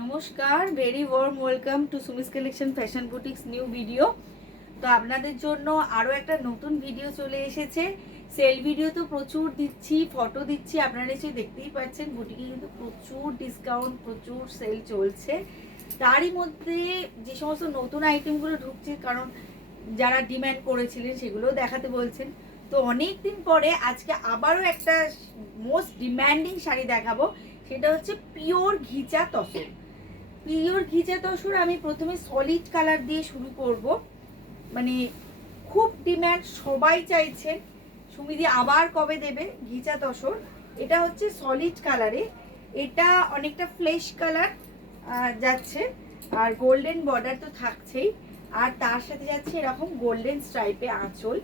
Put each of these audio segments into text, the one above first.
নমস্কার, very warm welcome to Sumi's collection fashion boutiques new video. তো আপনাদের জন্য আরও একটা নতুন ভিডিও চলে এসেছে। সেল ভিডিও তো প্রচুর দিচ্ছি, ফটো দিচ্ছি, আপনারা নিশ্চয়ই দেখতেই পাচ্ছেন। বুটিকে কিন্তু প্রচুর ডিসকাউন্ট, প্রচুর সেল চলছে। তারই মধ্যে যে সমস্ত নতুন আইটেমগুলো ঢুকছে, কারণ যারা ডিম্যান্ড করেছিলেন সেগুলোও দেখাতে বলছেন। তো অনেক দিন পরে আজকে আবারও একটা মোস্ট ডিম্যান্ডিং শাড়ি দেখাবো, সেটা হচ্ছে পিওর ঘিচা তসর। পিওর ঘিচা তসর আমি প্রথমে সলিড কালার দিয়ে শুরু করব। মানে খুব ডিম্যান্ড, সবাই চাইছেন সুমিদি আবার কবে দেবে ঘিচা তসর। এটা হচ্ছে সলিড কালারে, এটা অনেকটা ফ্লেশ কালার যাচ্ছে, আর গোল্ডেন বর্ডার তো থাকছেই, আর তার সাথে যাচ্ছে এরকম গোল্ডেন স্ট্রাইপে আঁচল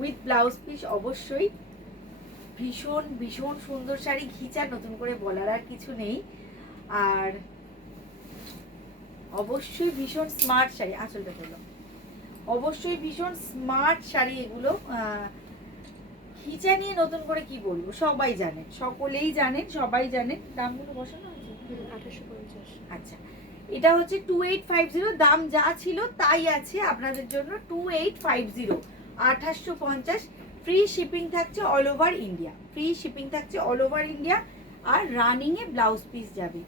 উইথ ব্লাউজ পিস। অবশ্যই ভীষণ ভীষণ সুন্দর শাড়ি, ঘিচা, নতুন করে বলার আর কিছু নেই। আর অবশ্যই ভীষণ স্মার্ট শাড়ি, আঁচলটা হলো অবশ্যই ভীষণ স্মার্ট শাড়ি এগুলো। ঘিচা নিয়ে নতুন করে কি বলবো, সবাই জানেন, সকলেই জানেন, সবাই জানেন। দামগুলো বসানো আছে 1850। আচ্ছা, এটা হচ্ছে 2850, দাম যা ছিল তাই আছে আপনাদের জন্য। 2850, 1850। ফ্রি শিপিং থাকছে all over India, free shipping থাকছে অল ওভার ইন্ডিয়া। আর রানিংয়ে ব্লাউজ পিস যাবে।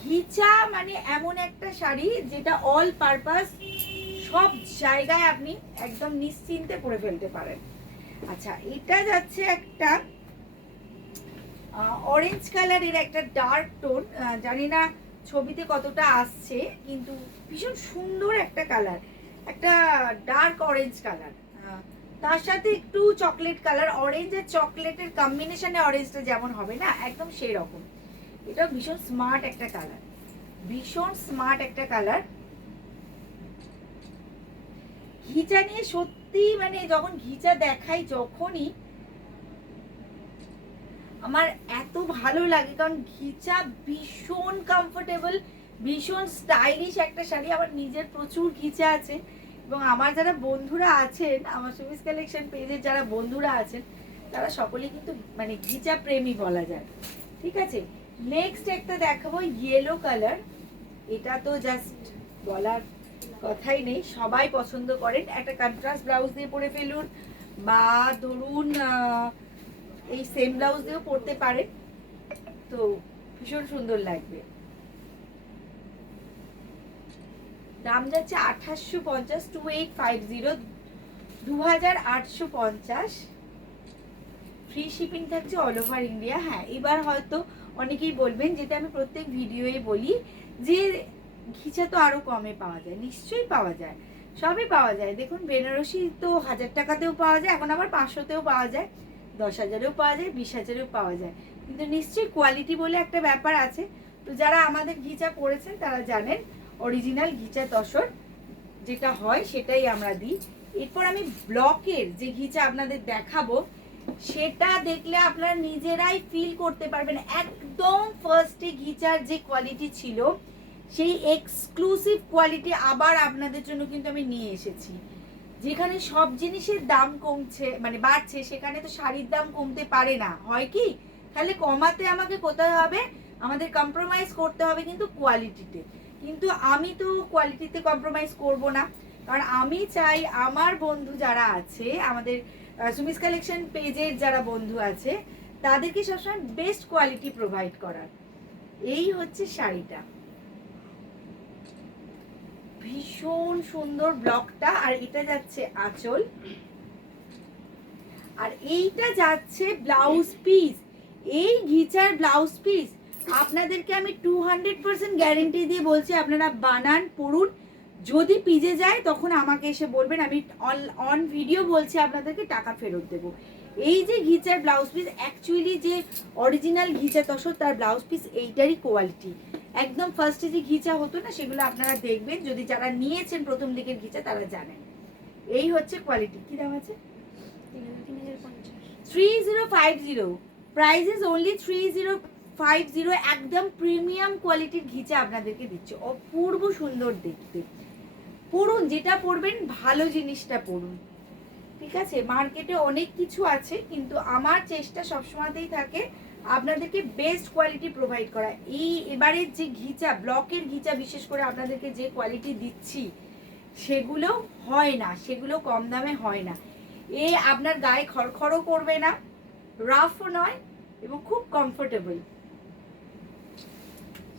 ঘিচা মানে এমন একটা শাড়ি যেটা অল পারপাস, সব জায়গায় আপনি একদম নিশ্চিন্তে পরে ফেলতে পারেন। আচ্ছা, এটা যাচ্ছে একটা অরেঞ্জ কালারের একটা ডার্ক টোন, জানি না ছবিতে কতটা আসছে, কিন্তু ভীষণ সুন্দর একটা কালার, একটা ডার্ক অরেঞ্জ কালার, তার সাথে একটু চকলেট কালার। অরেঞ্জ আর চকলেটের কম্বিনেশনে অরেঞ্জটা যেমন হবে না, একদম সেই রকম। এটা ভীষণ স্মার্ট একটা কালার, ভীষণ স্মার্ট একটা কালার। ঘিচা নিয়ে সত্যি মানে যখন ঘিচা দেখাই, যখনই আমার এত ভালো লাগে, কারণ ঘিচা ভীষণ কমফোর্টেবল, ভীষণ স্টাইলিশ একটা শাড়ি। আমার নিজের প্রচুর ঘিচা আছে, এবং আমার যারা বন্ধুরা আছেন, আমার সুমিস কালেকশন পেজের যারা বন্ধুরা আছেন, তারা সকলেই কিন্তু মানে ঘিচা প্রেমী বলা যায়। ঠিক আছে, নেক্সট একটা দেখাবো ইয়েলো কালার। এটা তো জাস্ট বলার কথাই নেই, সবাই পছন্দ করেন। একটা কন্ট্রাস্ট ব্লাউজ দিয়ে পরে ফেলুন, বা ধরুন এই সেম ব্লাউজ দিয়েও পরতে পারেন, তো ভীষণ সুন্দর লাগবে। দাম যাচ্ছে 1850, 2850, 2850। ফ্রি শিপিং থাকছে অল ওভার ইন্ডিয়া। হ্যাঁ, এবার হয়তো অনেকেই বলবেন, যেটা আমি প্রত্যেক ভিডিওয়ে বলি, যে ঘিচা তো আরো কমে পাওয়া যায়। নিশ্চয়ই পাওয়া যায়, সবই পাওয়া যায়। দেখুন, বেনারসি তো 1000 টাকাতেও পাওয়া যায়, এখন আবার 500তেও পাওয়া যায়, 10,000-এও পাওয়া যায়, 20,000-এও পাওয়া যায়। কিন্তু নিশ্চয়ই কোয়ালিটি বলে একটা ব্যাপার আছে। তো যারা আমাদের ঘিচা পরেছেন তারা জানেন, অরিজিনাল ঘিচা তসর যেটা হয় সেটাই আমরা দিই। এরপর আমি ব্লকের যে ঘিচা আপনাদের দেখাবো, সেটা দেখলে আপনারা নিজেরাই ফিল করতে পারবেন। একদম ফার্স্টে ঘিচার যে কোয়ালিটি ছিল, সেই এক্সক্লুসিভ কোয়ালিটি আবার আপনাদের জন্য কিন্তু আমি নিয়ে এসেছি। যেখানে সব জিনিসের দাম কমছে, মানে বাড়ছে, সেখানে তো শাড়ির দাম কমতে পারে না, হয় কি? তাহলে কমাতে আমাকে কোথায় হবে, আমাদের কম্প্রোমাইজ করতে হবে কিন্তু কোয়ালিটিতে। কিন্তু আমি তো কোয়ালিটিতে কম্প্রোমাইজ করব না, কারণ আমি চাই আমার বন্ধু যারা আছে, আমাদের সুমিস কালেকশন পেজের যারা বন্ধু আছে, তাদেরকে সবসময় বেস্ট কোয়ালিটি প্রোভাইড করার। এই হচ্ছে শাড়িটা, ভীষণ সুন্দর ব্লকটা। আর এটা যাচ্ছে আঁচল, আর এইটা যাচ্ছে ব্লাউজ পিস। এই ঘিচার ব্লাউজ পিস আপনাদেরকে আমি 200% গ্যারেন্টি দিয়ে বলছি, আপনারা বানান, পড়ুন। যদি পিজে যায় তখন আমাকে এসে বলবেন, আমি অন ভিডিও বলছি আপনাদেরকে টাকা ফেরত দেবো। এই যে ঘিচার ব্লাউজ পিস, অ্যাকচুয়ালি যে অরিজিনাল ঘিচা তসর, তার ব্লাউজ পিস এইটারই কোয়ালিটি। একদম ফার্স্টে যে ঘিচা হতো না, সেগুলো আপনারা দেখবেন, যদি যারা নিয়েছেন প্রথম দিকের ঘিচা তারা জানেন। এই হচ্ছে কোয়ালিটি। কি দাম আছে? 3050, প্রাইস ইজ অনলি 3050। একদম প্রিমিয়াম কোয়ালিটির ঘিচা আপনাদেরকে দিচ্ছে, অপূর্ব সুন্দর দেখতে। পড়ুন, যেটা পড়বেন ভালো জিনিসটা পড়ুন। ঠিক আছে, মার্কেটে অনেক কিছু আছে, কিন্তু আমার চেষ্টা সবসময়তেই থাকে আপনাদেরকে বেস্ট কোয়ালিটি প্রোভাইড করা। এবারের যে ঘিচা, ব্লকের ঘিচা বিশেষ করে আপনাদেরকে যে কোয়ালিটি দিচ্ছি সেগুলো হয় না, সেগুলো কম দামে হয় না। আপনার গায়ে খড়খড়ও করবে না, রাফও নয়, এবং খুব কমফোর্টেবল।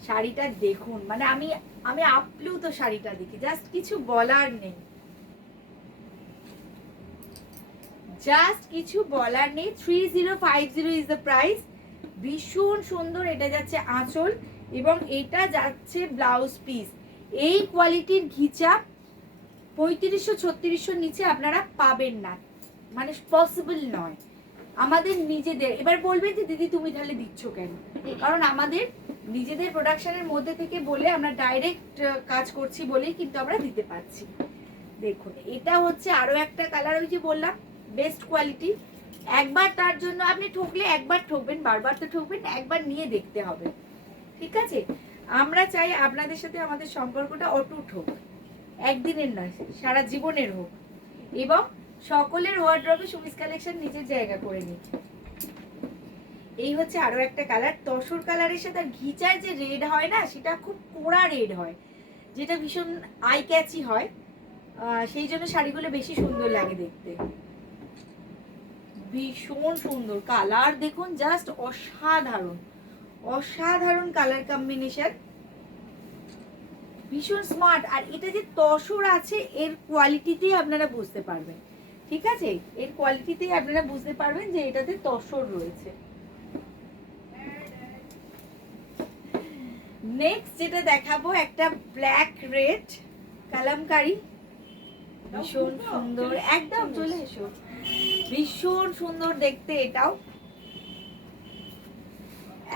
শাড়িটা দেখুন, মানে আমি আপ্লুত শাড়িটা দেখি, জাস্ট কিছু বলার নেই, জাস্ট কিছু বলার নেই। 3050 ইজ দ্য প্রাইস। ভীষণ সুন্দর। এটা যাচ্ছে আঁচল এবং এটা যাচ্ছে ব্লাউজ পিস। এই কোয়ালিটির ঘিচা 3500-3600 নিচে আপনারা পাবেন না, মানে পসিবল নয় আমাদের নিজেদের। এবার বলবেন যে দিদি তুমি তাহলে দিচ্ছ কেন? কারণ আমাদের নিজেদের প্রোডাকশনের মধ্যে থেকে বলে আমরা ডাইরেক্ট কাজ করছি বলেই কিন্তু আমরা দিতে পারছি। দেখুন এটা হচ্ছে আরো একটা কালার, ওই যে বললাম বেস্ট কোয়ালিটি। একবার তার জন্য আপনি ঠকলে একবার ঠকবেন, বারবার তো ঠকবেন, একবার নিয়ে দেখতে হবে, ঠিক আছে? আমরা চাই আপনাদের সাথে আমাদের সম্পর্কটা অটুট হোক, একদিনের নয় সারা জীবনের হোক, এবং সকলের ওয়ার্ড্রবে সুমিস কালেকশন নিজের জায়গা করে নিক। এই হচ্ছে আরো একটা কালার, তসর কালারের সাথে ঘিচায় যে রেড হয় না, সেটা খুব কোড়া রেড হয়, যেটা ভীষণ আই ক্যাচি হয়, সেই জন্য শাড়িগুলো বেশি সুন্দর লাগে দেখতে। ভীষণ সুন্দর কালার, দেখুন জাস্ট অসাধারণ, অসাধারণ কালার কম্বিনেশন, ভীষণ স্মার্ট। আর এটা যে তসর আছে এর কোয়ালিটিতেই আপনারা বুঝতে পারবেন, ঠিক আছে? এর কোয়ালিটিতেই আপনারা বুঝতে পারবেন যে এটাতে তসর রয়েছে। নেক্সট যেটা দেখাবো একটা ব্ল্যাক রেড কালামকারি, ভীষণ সুন্দর, একদম চলে এসো, ভীষণ সুন্দর দেখতে। এটাও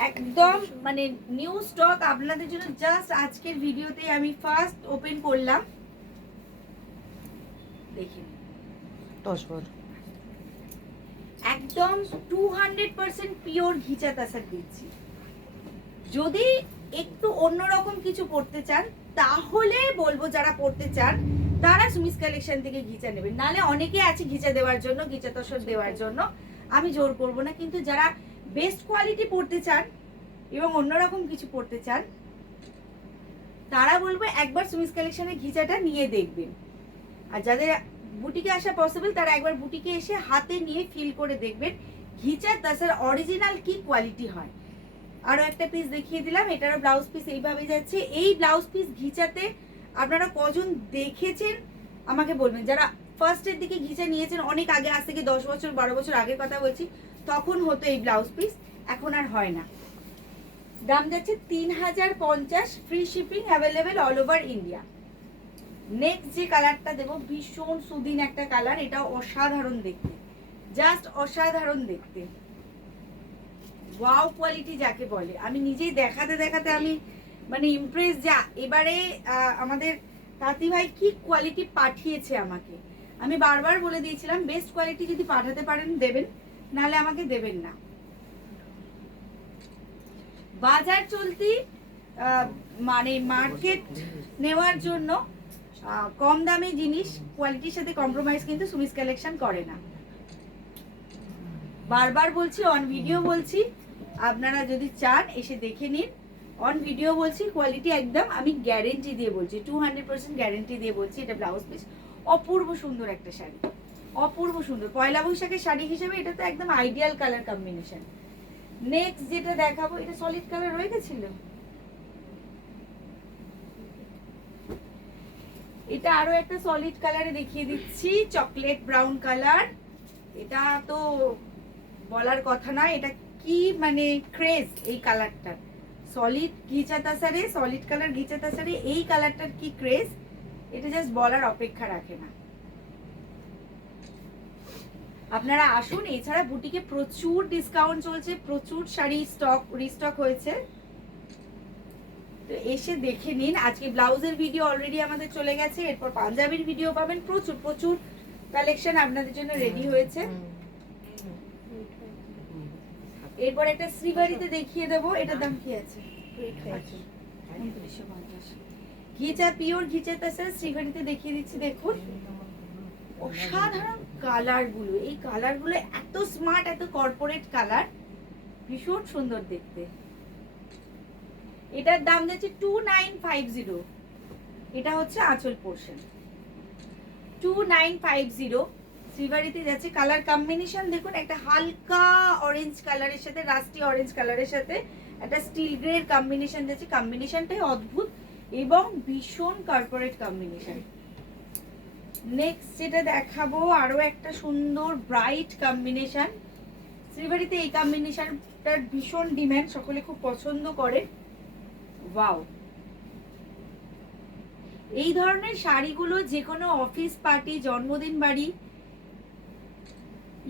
একদম মানে নিউ স্টক আপনাদের জন্য, জাস্ট আজকের ভিডিওতে আমি ফার্স্ট ওপেন করলাম, দেখুন তসর একদম 200% পিওর ঘিচা তাসার দিচ্ছি। যদি একটু অন্যরকম কিছু পড়তে চান তাহলে বলবো, যারা পড়তে চান তারা সুমিস কালেকশন থেকে ঘিচা নেবেন, নালে অনেকে আছে ঘিচা দেওয়ার জন্য, ঘিচা তসর দেওয়ার জন্য, আমি জোর করব না। কিন্তু যারা বেস্ট কোয়ালিটি পড়তে চান এবং অন্যরকম কিছু পড়তে চান তারা বলবো একবার সুমিস কালেকশনে ঘিচাটা নিয়ে দেখবেন। আর যাদের বুটিকে আসা পসিবল তারা একবার বুটিকে এসে হাতে নিয়ে ফিল করে দেখবেন ঘিচা তাসার অরিজিনাল কি কোয়ালিটি হয়। আরো একটা পিস দেখিয়ে দিলাম, এটারও ব্লাউজ পিস এইভাবে যাচ্ছে। এই ব্লাউজ পিস ঘিচাতে আপনারা কজন দেখেছেন আমাকে বলবেন, যারা ফার্স্টের দিকে ঘিচা নিয়েছেন অনেক আগে, আজ থেকে 10 বছর 12 বছর আগের কথা বলছি, তখন হতো এই ব্লাউজ পিস, এখন আর হয় না। দাম যাচ্ছে 3050, free shipping available all over India. Next যে কালারটা দেবো ভীষণ সুদিন একটা কালার, এটা অসাধারণ দেখতে, জাস্ট অসাধারণ দেখতে, ওয়াও কোয়ালিটি যাকে বলে। আমি নিজেই দেখাতে দেখাতে আমি মানে ইমপ্রেস, যা এবারে আমাদের তাঁতি ভাই কি কোয়ালিটি পাঠিয়েছে আমাকে। আমি বারবার বলে দিয়েছিলাম বেস্ট কোয়ালিটি যদি পাঠাতে পারেন দেবেন, নাহলে আমাকে দেবেন না। বাজার চলতি মানে মার্কেট নেওয়ার জন্য কম দামি জিনিস কোয়ালিটির সাথে কম্প্রোমাইজ কিন্তু সুমিস কালেকশন করে না। বারবার বলছি, অন ভিডিও বলছি, আপনারা যদি চান এসে দেখে নিন, অন ভিডিও বলছি, কোয়ালিটি একদম আমি গ্যারেন্টি দিয়ে বলছি, 200% গ্যারেন্টি দিয়ে বলছি। এটা ব্লাউজ পিস, অপূর্ব সুন্দর একটা শাড়ি, অপূর্ব সুন্দর পয়লা বৈশাখের শাড়ি হিসেবে এটা তো একদম আইডিয়াল কালার কম্বিনেশন। নেক্সট যেটা দেখাবো এটা সলিড কালার রয়ে গেছিল, এটা আরো একটা সলিড কালারে দেখিয়ে দিচ্ছি, চকলেট ব্রাউন কালার। এটা তো বলার কথা নয়, এটা কি মানে ক্রেজ এই কালারটা, সলিড ঘিচা তাসারে, সলিড কালার ঘিচা তাসারে এই কালারটার কি ক্রেজ, এটা জাস্ট বলার অপেক্ষা রাখে না। আপনারা আসুন, এছাড়া বুটিকে প্রচুর ডিসকাউন্ট চলছে, প্রচুর শাড়ি স্টক রিস্টক হয়েছে, তো এসে দেখে নিন। আজকে ব্লাউজের ভিডিও অলরেডি আমাদের চলে গেছে, এরপর পাঞ্জাবির ভিডিও পাবেন, প্রচুর প্রচুর কালেকশন আপনাদের জন্য রেডি হয়েছে। এরপর একটা শ্রীবাড়িতে দেখিয়ে দেবো, এটার দাম কি আছে? ঘিচা পিওর ঘিচা তাছাড়া শ্রীবাড়িতে দেখিয়ে দিচ্ছি। দেখুন অসাধারণ কালার গুলো, এই কালার গুলো এত স্মার্ট, এত কর্পোরেট কালার, ভীষণ সুন্দর দেখতে। এটার দাম যাচ্ছে 2950। এটা হচ্ছে আঁচল পোর্শন 2950। শ্রীবাড়িতে যাচ্ছে। কালার কম্বিনেশন দেখুন, একটা হালকা অরেঞ্জ কালারের সাথে রাস্টি অরেঞ্জ কালারের সাথে একটা স্টিল গ্রের কম্বিনেশন যাচ্ছে। কম্বিনেশনটাই অদ্ভুত এবং ভীষণ কর্পোরেট কম্বিনেশন। নেক্সট যেটা দেখাবো আরো একটা সুন্দর ব্রাইট কম্বিনেশন। শ্রীবাড়িতে এই কম্বিনেশনটার ভীষণ ডিমান্ড, সকলে খুব পছন্দ করে। ওয়াও, এই ধরনের শাড়িগুলো যে কোনো অফিস পার্টি, জন্মদিন বাড়ি,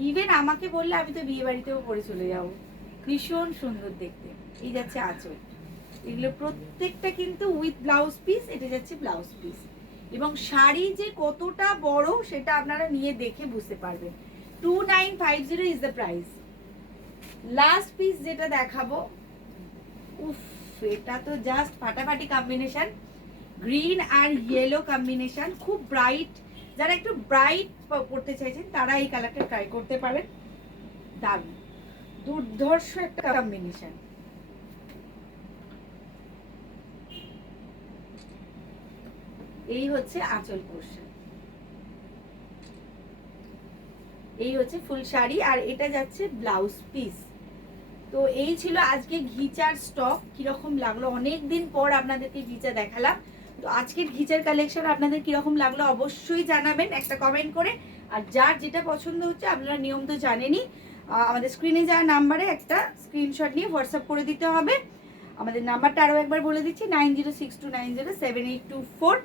ইভেন আমাকে বললে আমি তো বিয়ে বাড়িতেও পরে চলে যাবো। ভীষণ সুন্দর দেখতে। এই যাচ্ছে আঁচল। এগুলো প্রত্যেকটা কিন্তু উইথ ব্লাউজ পিস। এটা যাচ্ছে ব্লাউজ পিস। এবং শাড়ি যে কতটা বড় সেটা আপনারা নিয়ে দেখে বুঝতে পারবেন। 2950 is the price. Last piece যেটা দেখাবো, উফ, এটা তো জাস্ট ফাটাফাটি কম্বিনেশন। গ্রিন আর ইয়েলো কম্বিনেশন, খুব ব্রাইট। যারা একটু ব্রাইট পড়তে চাইছেন তারা এই কালারটা ট্রাই করতে পারেন। দারুণ দুর্ধর্ষ একটা কম্বিনেশন। এই হচ্ছে আঁচল পোর্শন, এই হচ্ছে ফুল শাড়ি, আর এটা যাচ্ছে ব্লাউজ পিস। তো এই ছিল আজকে ঘিচার স্টক। কিরকম লাগলো, অনেক দিন পর আপনাদেরকে ঘিচা দেখালাম। তো আজকের ঘিচার কালেকশন আপনাদের কিরকম লাগলো অবশ্যই জানাবেন একটা কমেন্ট করে। আর যার যেটা পছন্দ হচ্ছে আপনারা নিয়ম তো জানেনই, আমাদের স্ক্রিনে যাওয়া নাম্বারে একটা স্ক্রিনশট নিয়ে হোয়াটসঅ্যাপ করে দিতে হবে। আমাদের নাম্বারটা আরও একবার বলে দিচ্ছি, 9062907824।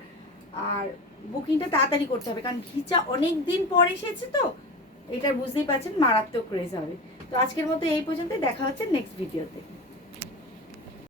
আর বুকিংটা তাড়াতাড়ি করতে হবে, কারণ ঘিচা অনেক দিন পর এসেছে তো, এটা বুঝতেই পারছেন মারাত্মক ক্রেজ হবে। তো আজকের মতো এই পর্যন্ত, দেখা হচ্ছে নেক্সট ভিডিওতে।